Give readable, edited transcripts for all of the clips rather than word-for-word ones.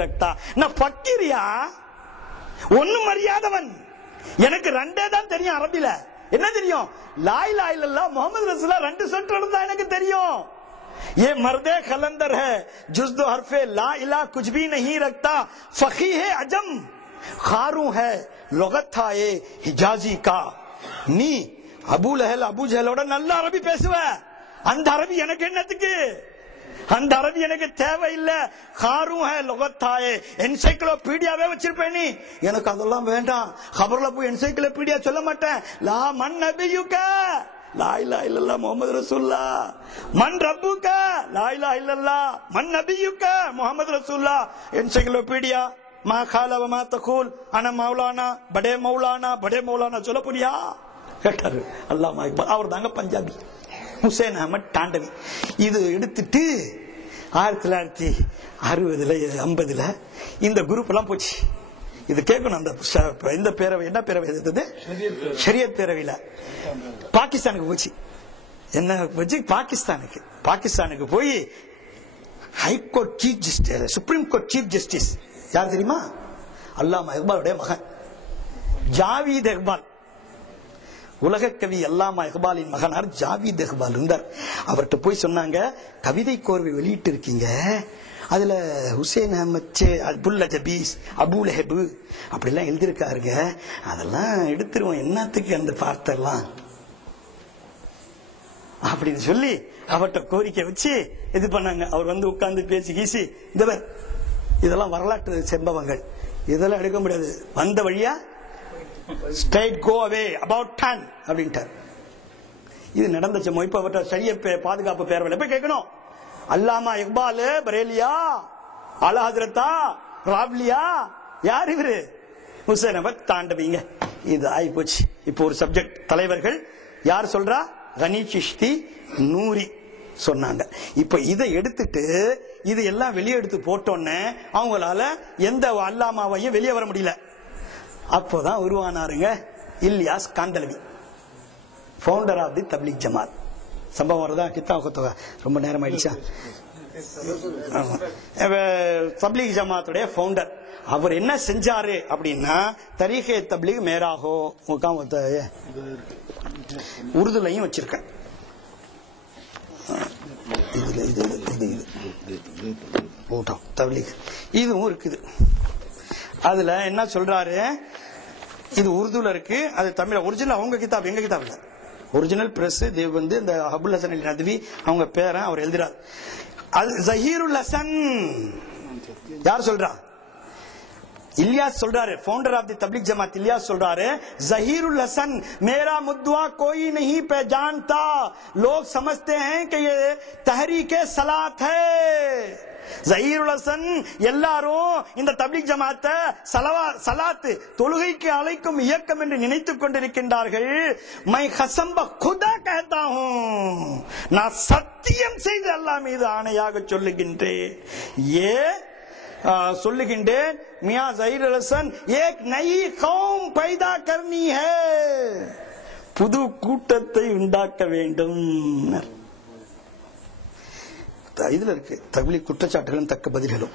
நான் பக்கீரியா ஒண்ணும் அறியாதவன். எனக்கு ரெண்டே தான் தெரியும் அரபில. என்ன தெரியும்? லா இலாஹ இல்லல்லாஹ் முஹம்மது ரசூலுல்லாஹ் ரெண்டு சொற்கள் தான் எனக்கு தெரியும். ये मर्दे खलंदर है जुज़्दो हरफे ला इला कुछ भी नहीं रखता फकी है अजम खारू है लुगत था ये हिजाजी का நீ அபூ லஹல் அபூ ஜஹலோட நல்ல அரபி பேசுவ. அந்த அரபி எனக்கு என்னத்துக்கு? அந்த அரபி எனக்கு தேவையில்லை. காரும் ஹே லுகத்தாயே என்சைக்ளோபீடியாவே வச்சிருப்பேன். நீ எனக்கு அதெல்லாம் வேண்டாம். खबरல போய் என்சைக்ளோபீடியா சொல்ல மாட்டேன். லா மன் நபியுக லா இலாஹ இல்லல்லாஹ் முஹம்மது ரசூலுல்லாஹ் மன் ரப்புக லா இலாஹ இல்லல்லாஹ் மன் நபியுக முஹம்மது ரசூலுல்லாஹ் என்சைக்ளோபீடியா மா கால வ மா தகூல் அன மௌலானா படே மௌலானா சொல்ல போறியா கேட்டாரு. அல்லாமா இக்பால் அவர் தாங்க பஞ்சாபி ஹுசைன் அஹமத் டாண்டவி. இது எடுத்துட்டு 1960 50 இந்த குரூப் எல்லாம் போச்சு. இது கேட்கணும். அந்த இந்த பேரவை என்ன பேரவை இருந்தது? ஷரியத் பேரவையில பாகிஸ்தானுக்கு போச்சு. என்ன போச்சு? பாகிஸ்தானுக்கு போய் high court chief justice, supreme court chief justice யார் தெரியுமா? அல்லாமா இக்பாலுடைய மகன் ஜாவீத் இக்பால். உலக கவி அல்லாமா இக்பாலின் மகனார் ஜாவீத் இக்பால் இருந்தார். அவர்கிட்ட போய் சொன்னாங்க, கவிதை கோர்வை வெளியிட்டு இருக்கீங்க, அதுல ஹுசைன் அஹமத் அபுல் ஜபீஸ் அபூ லஹப் அப்படிலாம் எழுதியிருக்காருங்க, அதெல்லாம் எடுத்துருவோம், என்னத்துக்கு அந்த பார்த்தெல்லாம் அப்படின்னு சொல்லி அவர்கிட்ட கோரிக்கை வச்சு இது பண்ணாங்க. அவர் வந்து உட்கார்ந்து பேசி கீசி இதெல்லாம் வரலாற்று சம்பவங்கள், இதெல்லாம் எடுக்க முடியாது, வந்த வழியா ஸ்ட்ரைட் கோ அவே அபவுட் 10 அப்படின்ட்டார். இது நடந்துச்சு. இப்ப அவர்கிட்ட சரிய பாதுகாப்பு பேரவையில போய் கேட்கணும், அல்லாமா இக்பால் பரேலியா ஆலா ஹஜ்ரத்தா ராவ்லியா யார் இவரு? ஹுசைன் அஹமத் தாண்டவிங்க. இது ஆகி போச்சு. இப்போ ஒரு சப்ஜெக்ட் தலைவர்கள் யார் சொல்றா? கனி சிஷ்தி நூரி சொன்னாங்க. இப்ப இதை எடுத்துட்டு இது எல்லாம் வெளியே எடுத்து போட்டோன்னு அவங்களால எந்த அல்லாமாவையும் வெளியே வர முடியல. அப்போதான் உருவானாருங்க இல்யாஸ் காந்தலவி, ஃபவுண்டர் ஆஃப் தி தப்லீக் ஜமாத். சம்பவம் வருதா? கித்தா கொத்தவா ரொம்ப நேரம் ஆயிடுச்சா? தப்லீக் ஜமாத்துடைய ஃபவுண்டர். அவர் என்ன செஞ்சாரு அப்படின்னா, தரீகே தப்லீக் மேராஹோ உருதுலையும் வச்சிருக்கேன். இதுவும் இருக்குது. அதுல என்ன சொல்றாரு? இது உருதுல இருக்கு, அது தமிழ். ஒரிஜினல் அவங்க கிதாப், எங்க கிதாப் இல்ல. ஒரிஜினல் பிரஸ் தேவ் இந்த அபுல் ஹசன் அலி நத்வி அவங்க பேரன் அவர் எழுதுறார். அல் ஜஹீருல் ஹசன் யார் சொல்றா? இலியாஸ் சொல்றாரு, ஃபவுண்டர் ஆஃப் தி தப்லீக் ஜமாத் இலியாஸ் சொல்றாரு, ஜஹீருல் हसन मेरा मुद्दा कोई नहीं पहचानता, लोग समझते हैं कि ये तहरीके सलात है. ஜஹீருல் ஹசன் எல்லாரும் இந்த தப்லீக் ஜமாத்தை சலாத் தொழுகைக்கு அழைக்கும் இயக்கம் என்று நினைத்துக் கொண்டிருக்கின்றார்கள். மை ஹசம்ப குதா कहता हूं, நான் சத்தியம் செய்து அல்லாஹ் மீது ஆணையாக சொல்லுகின்றேன், சொல்லுகின்றேன், மியா ஜஹீருல் ஹசன் ஏக் நயி கௌம் பைதா கர்னி ஹை, புது கூட்டத்தை உண்டாக்க வேண்டும். இதுல இருக்கு தப்லீக் குற்றச்சாட்டுகளும் தக்க பதில்களும்.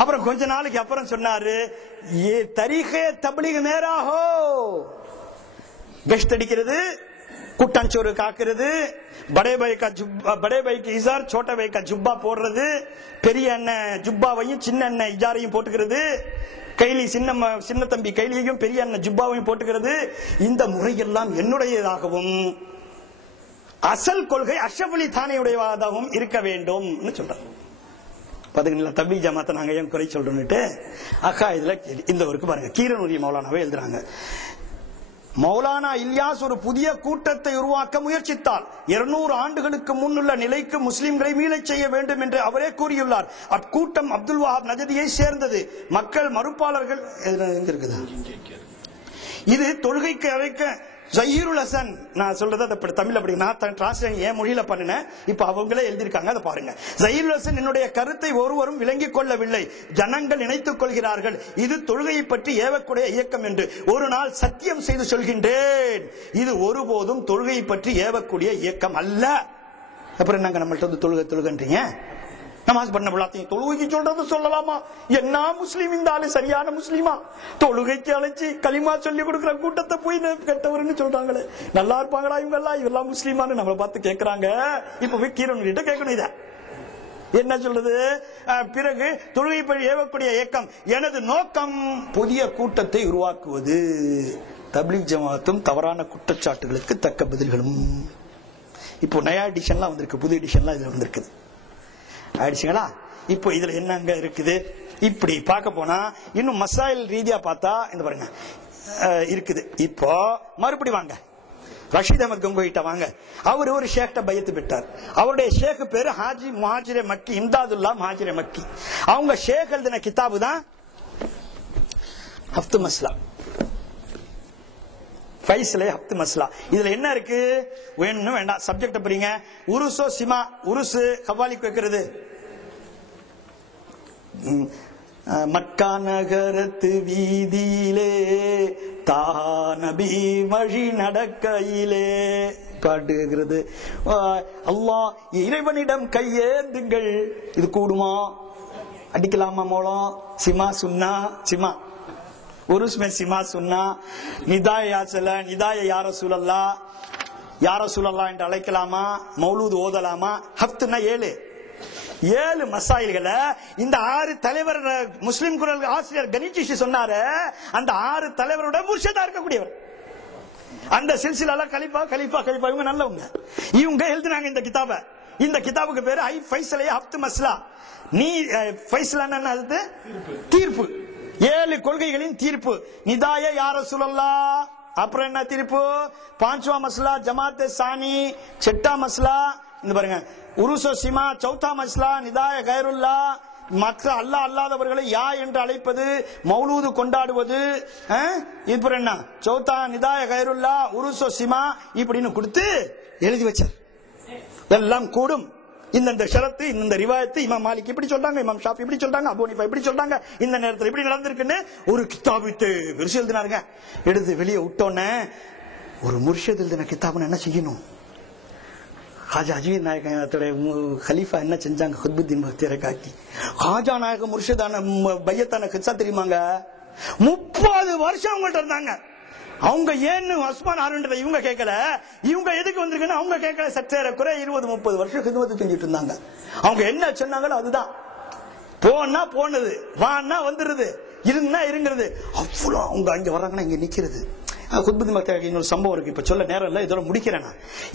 அப்புறம் கொஞ்ச நாளைக்கு அப்புறம் சொன்னாரு, ஏ தரீகே தப்லீக் மேரா ஹோ, கஷ்ட் அடிக்கிறது, கூட்டாஞ்சோறு காக்குறது, படே பைக்கு இசார் சோட்ட பைக்கா ஜுப்பா போடுறது, பெரிய அண்ணன் ஜுப்பாவையும் சின்ன அண்ணன் இஜாரையும் போட்டுக்கிறது, கைலி சின்ன தம்பி கைலியையும் பெரிய அண்ணன் ஜுப்பாவையும் போட்டுக்கிறது, இந்த முறையெல்லாம் என்னுடையதாகவும் அசல் கொள்கை அஷ்ரஃப் அலி தானியுடையதாகவும் இருக்க வேண்டும் சொல்றாரு. பாத்தீங்களா தப்லீக் ஜமாத்தை நாங்க ஏன் குறை சொல்றோம்னுட்டு. அக்கா இதுல இந்த ஒருக்கு பாருங்க, கீரனூரி மௌலானாவே எழுதுறாங்க, மௌலானா இல்யாஸ் ஒரு புதிய கூட்டத்தை உருவாக்க முயற்சித்தார். 200 ஆண்டுகளுக்கு முன்னுள்ள நிலைக்கு முஸ்லிம்களை மீளச் செய்ய வேண்டும் என்று அவரே கூறியுள்ளார். அக்கூட்டம் அப்துல் வஹாப் நஜதியை சேர்ந்தது. மக்கள் மறுப்பாளர்கள் எங்க இருக்குது? இது தொழுகைக்கு அழைக்க ஜஹீருல் ஹசன், நான் சொல்றது தமிழ் அப்படி நான் டிரான்ஸ்லேஷன் ஏன் மொழியில பண்ணினேன், இப்ப அவங்களே எழுதியிருக்காங்க, அதை பாருங்க. ஜஹீருல் ஹசன் என்னுடைய கருத்தை ஒருவரும் விளங்கிக் கொள்ளவில்லை, ஜனங்கள் நினைத்துக் கொள்கிறார்கள் இது தொழுகையை பற்றி ஏவக்கூடிய இயக்கம் என்று. ஒரு நாள் சத்தியம் செய்து சொல்கின்றேன், இது ஒருபோதும் தொழுகையை பற்றி ஏவக்கூடிய இயக்கம் அல்ல. அப்புறம் நாங்க நம்மள்ட்ட வந்து தொழுகன்றீங்க, நமாஸ் பண்ண எல்லாத்தையும் தொழுகைக்கு சொல்றது சொல்லலாமா? என்ன முஸ்லீம் இந்த ஆளு சரியான முஸ்லீமா? தொழுகைக்கு அழைச்சி களிமா சொல்லி கொடுக்கிற கூட்டத்தை போய் கெட்டவர்னு சொல்றாங்களே, நல்லா இருப்பாங்களா இவங்க எல்லாம்? இவெல்லாம் முஸ்லீமான்னு நம்மளை பார்த்து கேட்கறாங்க. இப்ப போய் கீரன் கிட்ட கேட்கணும் இத என்ன சொல்றது. பிறகு தொழுகை படி ஏவக்கூடிய இயக்கம், எனது நோக்கம் புதிய கூட்டத்தை உருவாக்குவது, தப்லீக் ஜமாத்தும் தவறான குற்றச்சாட்டுகளுக்கு தக்க பதில்களும். இப்போ நயா எடிஷன்லாம் வந்திருக்கு, புது எடிஷன்லாம் இதுல வந்திருக்குது ஆயிடுச்சுங்களா. இப்போ இதுல என்னங்க இருக்குது இப்படி பார்க்க போனா இன்னும் மசாயில் ரீதியா பார்த்தா இந்த பாருங்க இருக்குது. இப்போ மறுபடி வாங்க ரஷீத் அஹமத் கங்கோயிட்ட வாங்க. அவர் ஒரு ஷேக்ட பையத்து பெற்றார். அவருடைய ஷேக் பேரு ஹாஜி முஹாஜிரே மக்கி, இம்தாதுல்லா முஹாஜிரே மக்கி. அவங்க ஷேக் எழுதின கிதாபு தான் ஹஃப்து மஸ்லா, ஃபைஸ்லே ஹஃப்து மஸ்லா. இதுல என்ன இருக்கு? வேணும் வேண்டாம் சப்ஜெக்ட் பாருங்க. உருசோ சிமா, உருசு கவாலிக்கு வைக்கிறது, மக்கா நகரத்து வீதியிலே தானபி வழி நடக்கையிலே பாட்டுகிறது. அல்லாஹ் இறைவனிடம் கையேந்துங்கள். இது கூடுமா? அடிக்கலாமா மோளம்? சிமா சுன்னா சிமா உருஸ்மே சிமா சுன்னா நிதாய யாசல நிதாய யார சூழல்லா யார சூழல்லா என்று அழைக்கலாமா? மௌலூது ஓதலாமா? ஹஃப்துனா 7 மசாயில்களை இந்த 6 தலைவர் முஸ்லிம் குரல் ஆசிரியர் கணிச்சி சொன்னாரு. அந்த 6 தலைவரோட முர்ஷிதா இருக்கக்கூடியவர். அந்த சில்சிலால கலிஃபா கலிஃபா கலிஃபா இவங்க நல்லவங்க. இவங்க எழுதினாங்க இந்த கிதாப. இந்த கிதாபுக்கு பேரு ஐ ஃபைஸலே ஹஃப்து மஸ்லா. நீ ஃபைஸ்லான்னா அது தீர்ப்பு, 7 கொள்கைகளின் தீர்ப்பு. நிதாய யா ரசூலல்லாஹ், அப்புறம் என்ன தீர்ப்பு? 5வாம் மஸ்லா ஜமாத் சானி, 6ஆம் மஸ்லா இந்த பாருங்க உருசோ சிமா, 4ஆம் மஸ்லா நிதாய கைருல்லா, மற்ற அல்லாஹ் அல்லாதவர்களை யா என்று அழைப்பது, மௌலூது கொண்டாடுவது. இப்ப என்ன 4ஆ நிதாய கைருல்லா உருசோ சிமா இப்படின்னு கொடுத்து எழுதி வச்சார். எல்லாம் கூடும். இந்த ஷரத்து இந்த ரிவாயத்து இமாம் மாலிக் இப்படி சொல்றாங்க, இமாம் ஷாஃபி இப்படி சொல்றாங்க, அபூ ஹனீஃபா இப்படி சொல்றாங்க, இந்த நேரத்தில் இப்படி நடந்திருக்குன்னு ஒரு கிதாபித்து விரிச்சு எழுதினாருங்க. எடுத்து வெளியே விட்டோன்னே ஒரு முர்ஷித் எழுதின கிதாபுன்னு என்ன செய்யணும்? ஹாஜா அஜ்மீர் நாயகத்துடைய கலீஃபா என்ன செஞ்சாங்க? குத்புத்தீன் பக்தியரை காட்டி ஹாஜா நாயக முர்ஷிதான பையத்தான கிச்சா தெரியுமாங்க? 30 வருஷம் அவங்கள்ட்ட இருந்தாங்க. அவங்க ஏன்னு உஸ்மான் ஹாரூன் இவங்க கேட்கல, இவங்க எதுக்கு வந்திருக்குன்னு அவங்க கேட்கல. சற்றேற குறை 20-30 வருஷம் ஹிதமத் செஞ்சுட்டு இருந்தாங்க. அவங்க என்ன சொன்னாங்களோ அதுதான். போனா போனது, வான்னா வந்துருது, இருந்தா இருங்கிறது. அவ்வளவு அவங்க அங்க வர்றாங்கன்னா இங்க நிக்கிறது. குத்புத்தீன் பக்தியர் இன்னொரு சம்பவம் இருக்கு, இப்ப சொல்ல நேரம் இல்ல, இதோட முடிக்கிறேன்.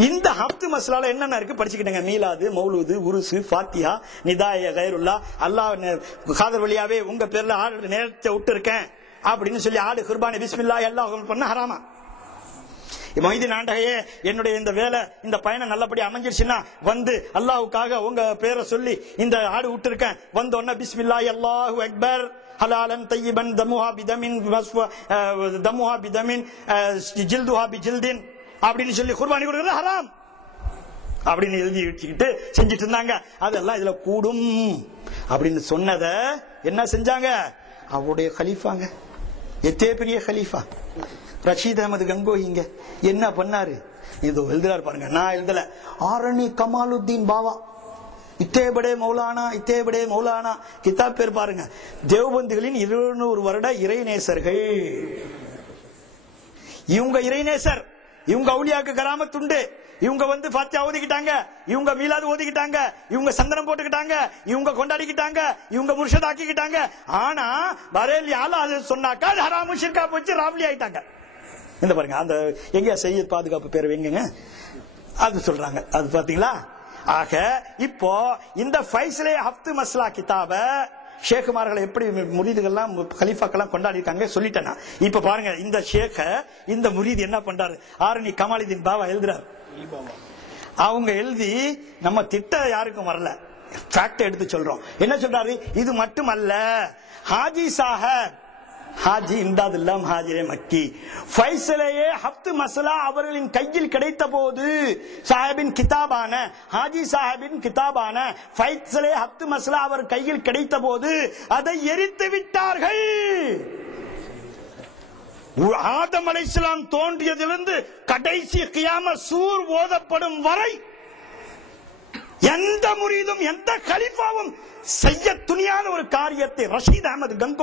இந்த ஹஃப்து மஸ்லால என்னென்ன இருக்கு படிச்சுக்கிட்டேங்க. மீலாது, மௌலூது, உருசு, ஃபாத்திஹா, நிதாய கைருல்லா, அல்லாஹ் காதர் வழியாவே உங்க பேர்ல ஆடு நேரத்தை விட்டு இருக்கேன் அப்படின்னு சொல்லி ஆடு குர்பானி பிஸ்மில்லா எல்லாம் பண்ண ஹராமா? மொய்தீன் ஆண்டகையே என்னுடைய இந்த வேலை இந்த பயணம் நல்லபடி அமைஞ்சிருச்சுன்னா வந்து அல்லாஹ்வுக்காக உங்க பேரை சொல்லி இந்த ஆடு விட்டு இருக்கேன், வந்தோன்னா பிஸ்மில்லா அல்லாஹு அக்பர் ஹலாலன் தய்யிபன் தமுஹா பிதமின் தமுஹா பிதமின் ஜில்துஹா பிஜில்தின் அப்படின்னு சொல்லி குர்பானி கொடுக்கிறது ஹராம் அப்படின்னு எழுதி வச்சுக்கிட்டு செஞ்சிட்டு இருந்தாங்க. அதெல்லாம் இதுல கூடும் அப்படின்னு சொன்னத என்ன செஞ்சாங்க? அவருடைய கலீஃபாங்க, எத்தே பெரிய கலீஃபா ரஷீத் அஹமது கங்கோயிங்க என்ன பண்ணாரு? இது எழுதுறாரு பாருங்க, நான் எழுதல. ஆரணி கமாலுத்தீன் பாவா இத்தேபடே மௌலானா இத்தேபடே மௌலானா கிதாப் பேர் பாருங்க. தேவபந்துகளின் 200 வருட இறைநேசர்கள். இவங்க இறைநேசர், இவங்க அவுலியாக்கு கராமத்துண்டு. இவங்க வந்து ஃபாத்தியா ஓதிக்கிட்டாங்க, இவங்க மீலாது ஓதிக்கிட்டாங்க, இவங்க சந்தனம் போட்டுக்கிட்டாங்க, இவங்க கொண்டாடிக்கிட்டாங்க, இவங்க முர்ஷித் ஆக்கிக்கிட்டாங்க. ஆனா பரேலி ஆளா சொன்னாக்கா ஹராமு ஷிர்கா போச்சு, ராவ்லி ஆயிட்டாங்க. இந்த பாருங்க, அந்த எங்க செய்ய பாதுகாப்பு பேர் எங்கங்க அது சொல்றாங்க, அது பாத்தீங்களா? ஆக இப்போ இந்த ஃபைஸ்லே ஹஃப்து மஸ்லா கிதாப ஷேகுமார்களை எப்படி முரீதுகள்லாம் கலீஃபாக்கெல்லாம் கொண்டாடி இருக்காங்க சொல்லிட்டேன். இப்ப பாருங்க இந்த ஷேக இந்த முரீது என்ன பண்றாரு? ஆரணி கமாலுதீன் பாவா எழுதுறாரு. அவங்க எழுதி நம்ம திட்ட யாருக்கும் வரல, ஃபேக்ட் எடுத்து சொல்றோம். என்ன சொல்றாரு? இது மட்டுமல்ல, ஹாஜி சாஹப் ஹாஜி இம்தாதுல்லா முஹாஜிரே மக்கி ஃபைஸலேயே ஹஃப்து மஸ்லா அவர்களின் கையில் கிடைத்த போது சாஹிபின் கிதாபான ஹாஜி சாஹிபின் கிதாபான ஃபைஸலே ஹஃப்து மஸ்லா அவர் கையில் கிடைத்த போது அதை எரித்து விட்டார்கள். ஆதம் அலைஹிஸ்ஸலாம் தோன்றியதிலிருந்து கடைசி கியாமத் சூர் ஓதப்படும் வரை எந்த முரீதும் எந்த கலிஃபாவும் செய்ய துணியாத ஒரு காரியத்தை ரஷீத் அஹமது கங்கோய்